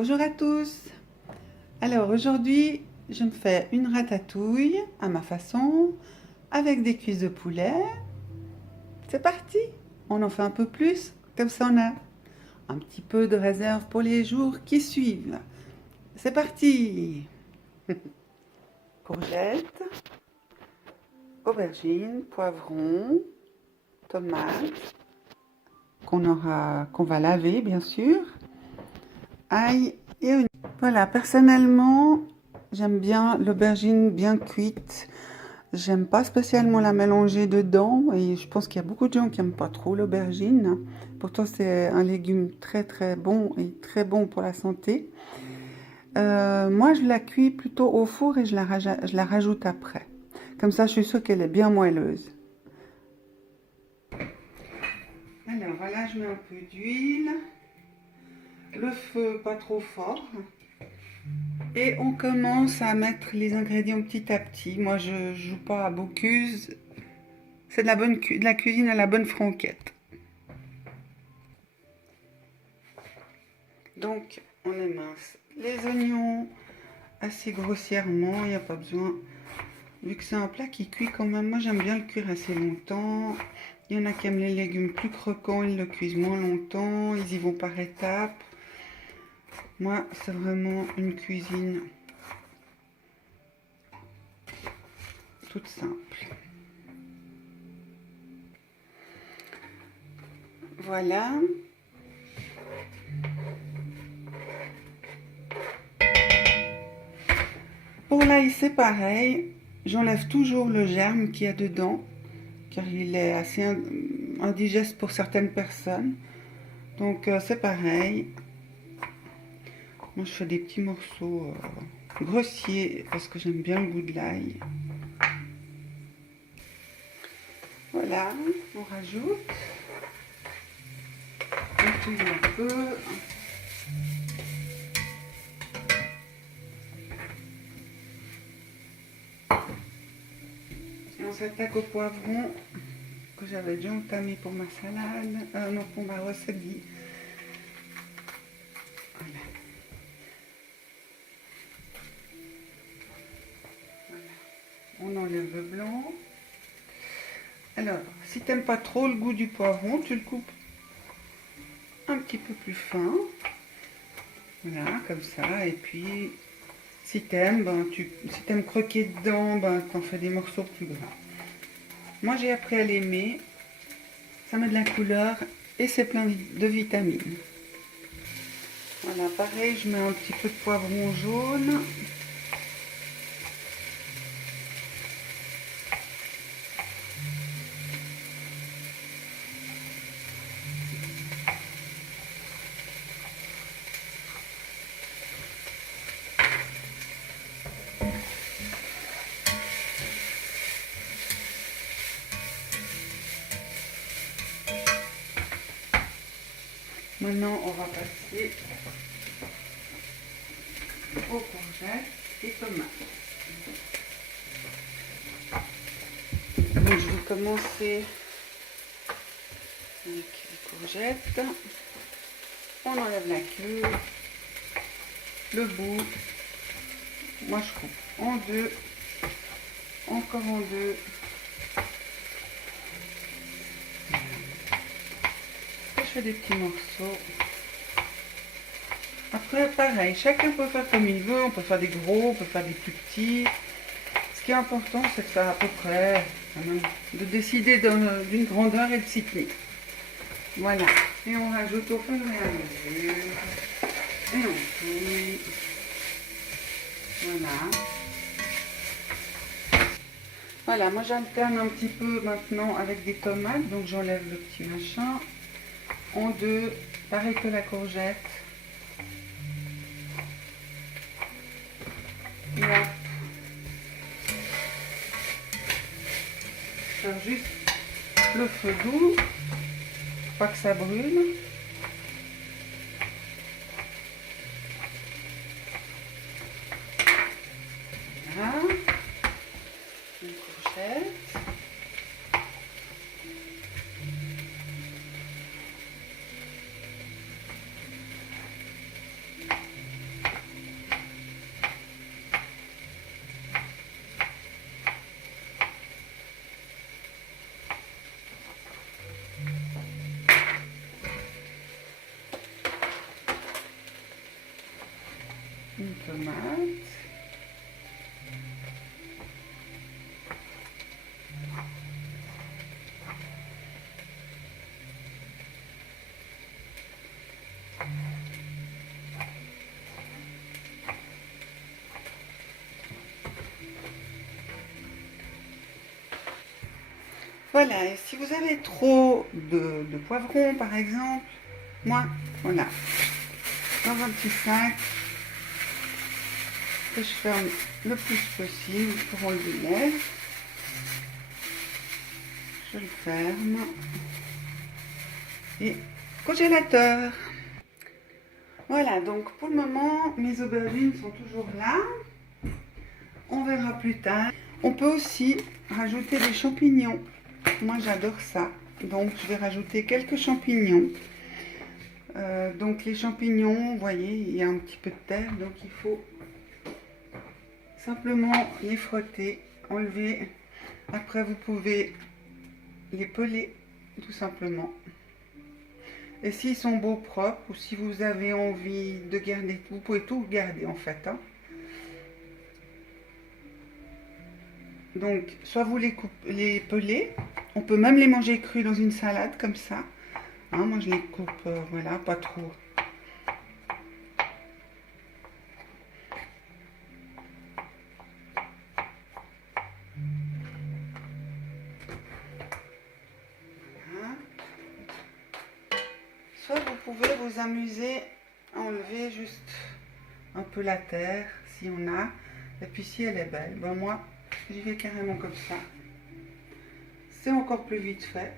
Bonjour à tous. Alors aujourd'hui, je me fais une ratatouille à ma façon avec des cuisses de poulet. C'est parti. On en fait un peu plus, comme ça on a un petit peu de réserve pour les jours qui suivent. C'est parti. Courgettes, aubergines, poivrons, tomates qu'on va laver bien sûr, ail et oignons. Voilà, personnellement, j'aime bien l'aubergine bien cuite. J'aime pas spécialement la mélanger dedans et je pense qu'il y a beaucoup de gens qui n'aiment pas trop l'aubergine. Pourtant, c'est un légume très très bon et très bon pour la santé. Moi, je la cuis plutôt au four et je la rajoute après. Comme ça, je suis sûre qu'elle est bien moelleuse. Alors voilà, je mets un peu d'huile. Le feu pas trop fort. Et on commence à mettre les ingrédients petit à petit. Moi, je joue pas à Bocuse. C'est de la cuisine à la bonne franquette. Donc, on émince les oignons assez grossièrement. Il n'y a pas besoin. Vu que c'est un plat qui cuit quand même, moi j'aime bien le cuire assez longtemps. Il y en a qui aiment les légumes plus croquants, ils le cuisent moins longtemps. Ils y vont par étapes. Moi, c'est vraiment une cuisine toute simple. Voilà. Pour l'ail, c'est pareil. J'enlève toujours le germe qu'il y a dedans, car il est assez indigeste pour certaines personnes. Donc, c'est pareil. Moi, je fais des petits morceaux grossiers parce que j'aime bien le goût de l'ail. Voilà, on rajoute. On tourne un peu. Et on s'attaque au poivron que j'avais déjà entamé pour ma salade. Non, pour ma recette. Voilà. On enlève le blanc. Alors, si t'aimes pas trop le goût du poivron, tu le coupes un petit peu plus fin. Voilà, comme ça. Et puis, si t'aimes, si t'aimes croquer dedans, t'en fais des morceaux plus gras. Moi, j'ai appris à l'aimer. Ça met de la couleur et c'est plein de vitamines. Voilà, pareil, je mets un petit peu de poivron jaune. Maintenant, on va passer aux courgettes et tomates. Donc, je vais commencer avec les courgettes. On enlève la queue, le bout. Moi, je coupe en deux, encore en deux. Et je fais des petits morceaux. Après, pareil, chacun peut faire comme il veut. On peut faire des gros, on peut faire des plus petits. Ce qui est important, c'est de faire à peu près, de décider d'une grandeur et de s'y tenir. Voilà. Et on rajoute au fur et à mesure. Et on touille. Voilà. Voilà, moi j'alterne un petit peu maintenant avec des tomates. Donc j'enlève le petit machin. En deux, pareil que la courgette. Et hop. Faire juste le feu doux. Pas que ça brûle. Voilà. Une courgette. une tomate. Voilà, et si vous avez trop de poivrons par exemple, moi, voilà, dans un petit sac que je ferme le plus possible pour enlever l'air. Je le ferme et congélateur. Voilà, donc pour le moment, mes aubergines sont toujours là. On verra plus tard. On peut aussi rajouter des champignons. Moi, j'adore ça. Donc, je vais rajouter quelques champignons. Donc, les champignons, vous voyez, il y a un petit peu de terre. Donc, il faut simplement les frotter, enlever. Après, vous pouvez les peler, tout simplement. Et s'ils sont beaux, propres, ou si vous avez envie de garder, vous pouvez tout garder en fait. Hein. Donc, soit vous les pelez, on peut même les manger crus dans une salade comme ça. Hein, moi, je les coupe, voilà, pas trop. Voilà. Soit vous pouvez vous amuser à enlever juste un peu la terre, si on a. Et puis, si elle est belle, ben moi, j'y vais carrément comme ça. C'est encore plus vite fait.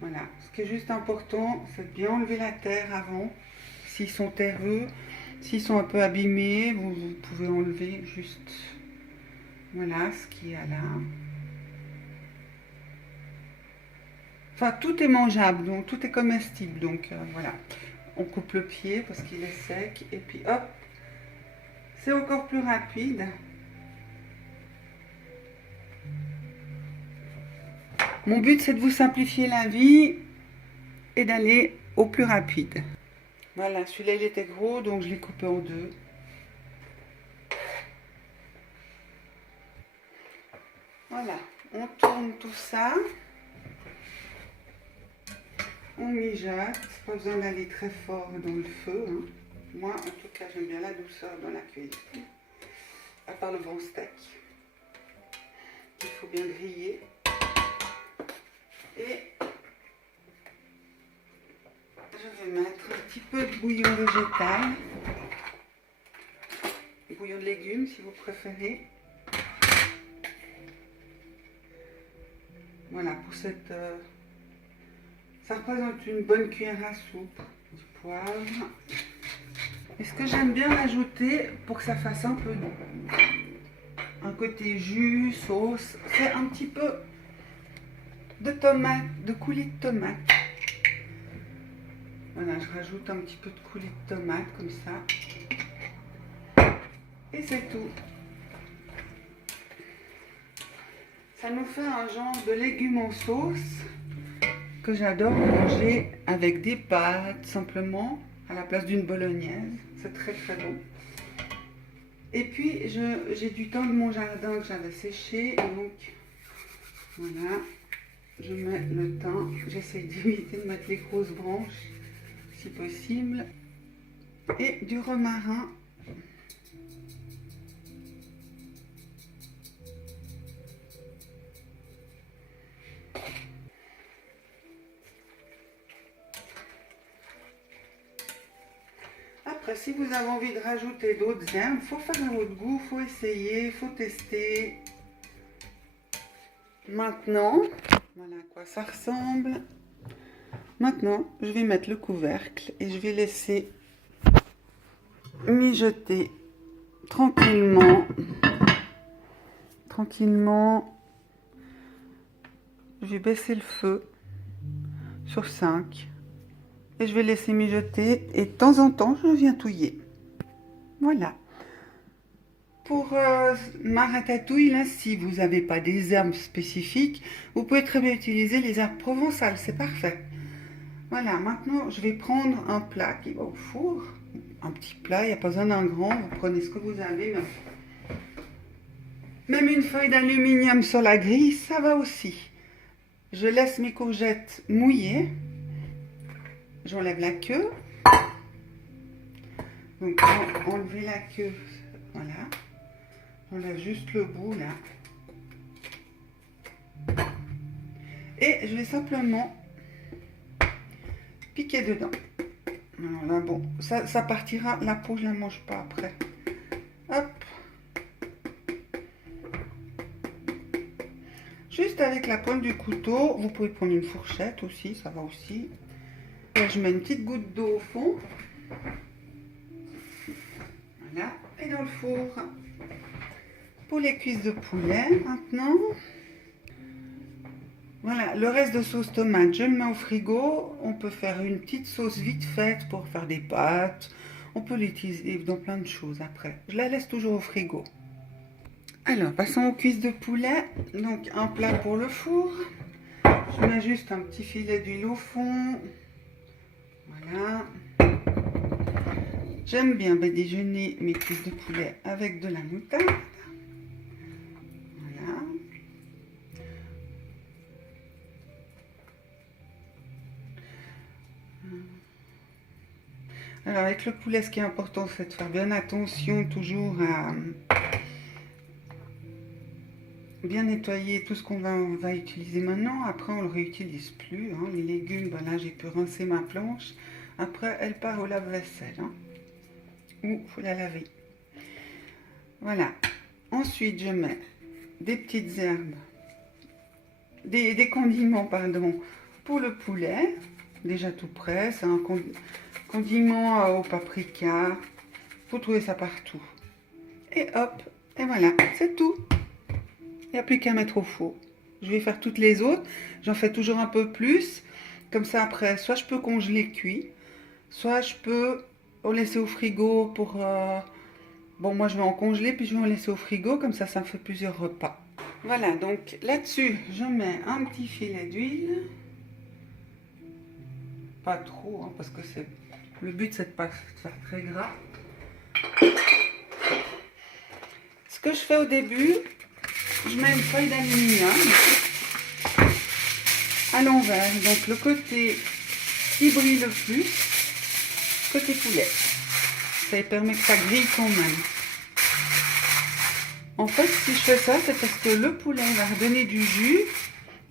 Voilà, ce qui est juste important, c'est de bien enlever la terre avant. S'ils sont terreux, s'ils sont un peu abîmés, vous pouvez enlever juste, voilà, ce qu'il y a là. Enfin, tout est mangeable, donc tout est comestible, donc voilà. On coupe le pied parce qu'il est sec, et puis hop, c'est encore plus rapide. Mon but, c'est de vous simplifier la vie et d'aller au plus rapide. Voilà, celui-là, il était gros, donc je l'ai coupé en deux. Voilà, on tourne tout ça. On mijote, pas besoin d'aller très fort dans le feu. Hein. Moi, en tout cas, j'aime bien la douceur dans la cuisine. À part le bon steak. Il faut bien griller. Et je vais mettre un petit peu de bouillon végétal. Bouillon de légumes, si vous préférez. Voilà, pour cette... ça représente une bonne cuillère à soupe. Du poivre. Et ce que j'aime bien rajouter pour que ça fasse un peu un côté jus, sauce, c'est un petit peu de tomate, de coulis de tomate. Voilà, je rajoute un petit peu de coulis de tomate comme ça. Et c'est tout. Ça nous fait un genre de légumes en sauce que j'adore manger avec des pâtes simplement à la place d'une bolognaise. C'est très très bon. Et puis j'ai du thym de mon jardin que j'avais séché, et donc voilà, je mets le thym. J'essaie d'éviter de mettre les grosses branches si possible, et du romarin. Après, si vous avez envie de rajouter d'autres herbes, il faut faire à votre goût, il faut essayer, il faut tester. Maintenant, voilà à quoi ça ressemble. Maintenant, je vais mettre le couvercle et je vais laisser mijoter tranquillement. Tranquillement. Je vais baisser le feu sur 5. Et je vais laisser mijoter et de temps en temps, je viens touiller. Voilà. Pour ma ratatouille, là, si vous n'avez pas des herbes spécifiques, vous pouvez très bien utiliser les herbes provençales, c'est parfait. Voilà, maintenant je vais prendre un plat qui va au four. Un petit plat, il n'y a pas besoin d'un grand, vous prenez ce que vous avez. Même une feuille d'aluminium sur la grille, ça va aussi. Je laisse mes courgettes mouiller. J'enlève la queue. Donc enlever la queue, voilà. J'enlève juste le bout là. Et je vais simplement piquer dedans. Alors là, bon, ça partira. La peau, je la mange pas après. Hop. Juste avec la pointe du couteau, vous pouvez prendre une fourchette aussi, ça va aussi. Là, je mets une petite goutte d'eau au fond. Voilà, et dans le four. Pour les cuisses de poulet, maintenant. Voilà, le reste de sauce tomate, je le mets au frigo. On peut faire une petite sauce vite faite pour faire des pâtes. On peut l'utiliser dans plein de choses après. Je la laisse toujours au frigo. Alors, passons aux cuisses de poulet. Donc, un plat pour le four. Je mets juste un petit filet d'huile au fond. Voilà. J'aime bien badigeonner mes cuisses de poulet avec de la moutarde. Voilà. Alors avec le poulet, ce qui est important, c'est de faire bien attention toujours à bien nettoyer tout ce qu'on va utiliser maintenant. Après, on ne le réutilise plus. Hein. Les légumes, ben là, j'ai pu rincer ma planche. Après, elle part au lave-vaisselle. Hein. Ou il faut la laver. Voilà. Ensuite, je mets des petites herbes, des condiments, pardon, pour le poulet. Déjà tout prêt. C'est un condiment au paprika. Vous trouvez ça partout. Et hop, et voilà, c'est tout. Il n'y a plus qu'à mettre au four. Je vais faire toutes les autres. J'en fais toujours un peu plus. Comme ça, après, soit je peux congeler cuit, soit je peux le laisser au frigo pour... Bon, moi, je vais en congeler, puis je vais en laisser au frigo. Comme ça me fait plusieurs repas. Voilà, donc là-dessus, je mets un petit filet d'huile. Pas trop, hein, parce que c'est... Le but, c'est de pas faire très gras. Ce que je fais au début, je mets une feuille d'aluminium à l'envers. Donc le côté qui brille le plus, côté poulet. Ça permet que ça grille quand même. En fait, si je fais ça, c'est parce que le poulet va redonner du jus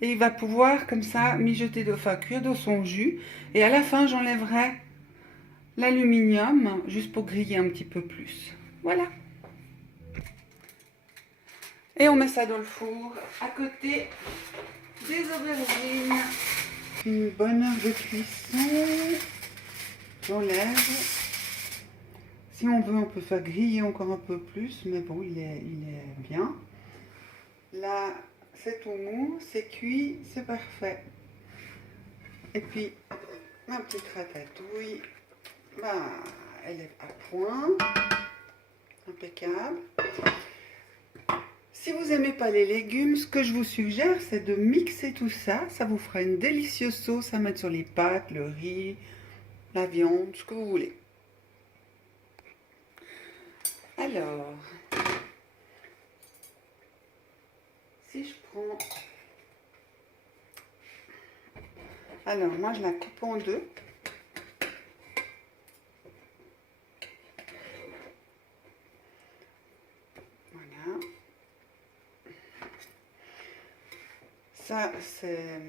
et il va pouvoir comme ça mijoter, enfin cuire dans son jus. Et à la fin, j'enlèverai l'aluminium juste pour griller un petit peu plus. Voilà. Et on met ça dans le four à côté des aubergines. Une bonne heure de cuisson. J'enlève. Si on veut, on peut faire griller encore un peu plus, mais bon, il est bien. Là, c'est tout mou, c'est cuit, c'est parfait. Et puis, ma petite ratatouille, bah, elle est à point. Impeccable. Si vous n'aimez pas les légumes, ce que je vous suggère, c'est de mixer tout ça. Ça vous fera une délicieuse sauce à mettre sur les pâtes, le riz, la viande, ce que vous voulez. Alors, si je prends... Alors, moi, je la coupe en deux. Voilà. Ça, c'est...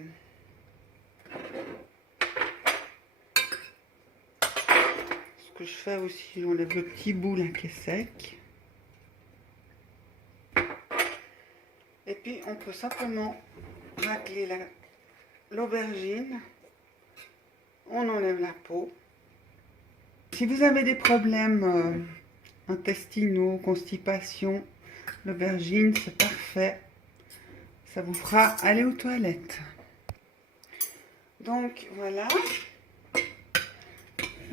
Ce que je fais aussi, j'enlève le petit bout là qui est sec. Et puis, on peut simplement racler l'aubergine. On enlève la peau. Si vous avez des problèmes intestinaux, constipation, l'aubergine, c'est parfait. Ça vous fera aller aux toilettes. Donc, voilà.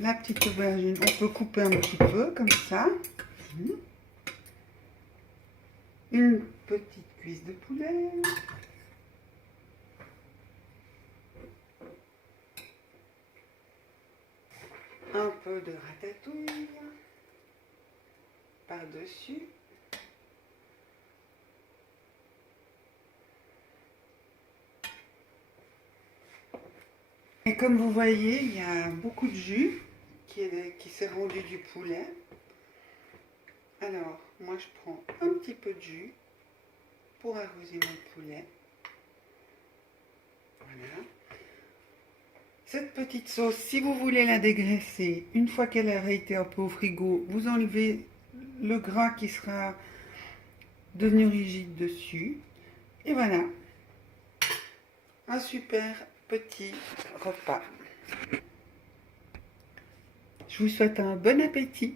La petite aubergine, on peut couper un petit peu comme ça. Une petite cuisse de poulet. Un peu de ratatouille par-dessus. Et comme vous voyez, il y a beaucoup de jus qui s'est rendu du poulet. Alors, moi je prends un petit peu de jus pour arroser mon poulet. Voilà. Cette petite sauce, si vous voulez la dégraisser, une fois qu'elle aura été un peu au frigo, vous enlevez le gras qui sera devenu rigide dessus. Et voilà, un super petit repas. Je vous souhaite un bon appétit.